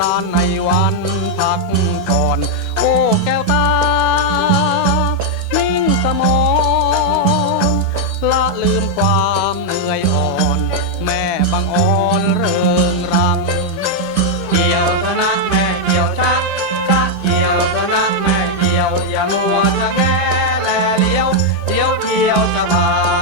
ราญในวันพักผ่อน โอ้แก้วตา นิ่งสมองละลืมความเหนื่อยอ่อน แม่บางอ่อนเริงรำเกี่ยวเถอะนะแม่เกี่ยวชักชักเกี่ยวเถอะนะแม่เกี่ยวอย่ามัวจะแง่แลเลี้ยวเดี๋ยวเกี่ยวจะบา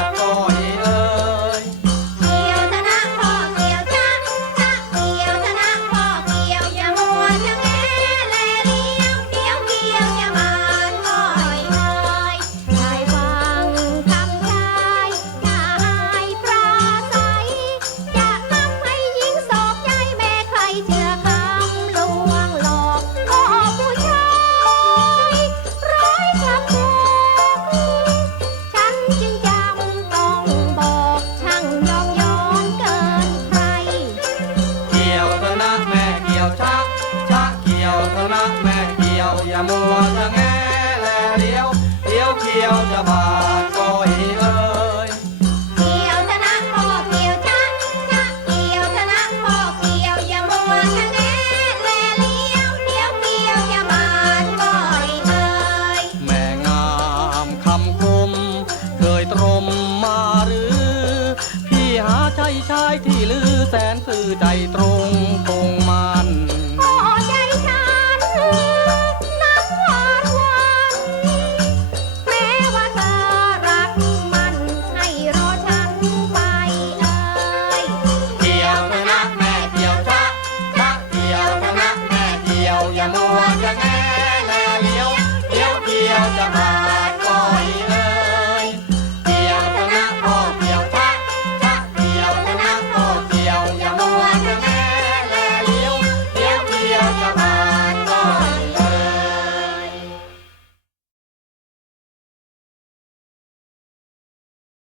ยวอย่ามัวจะแง่แลเลี้ยวเดี๋ยวเกี่ยวจะบาดก้อยเอ้ยเกี่ยวธนะพ่อเกี่ยวจ้าจ้าเกี่ยวธนะพ่อเกี่ยวอย่ามัวชะแงแลเลี้ยวเดี๋ยวเกี่ยวจะบาดก้อยเอ่ยแม่งามคำคมเคยตรมมาหรือ พี่หาใช่ชายที่ลือแสนสื่อใจ อย่ามัวจะแง่แลเลี้ยวเลี้ยวเดียวจะมา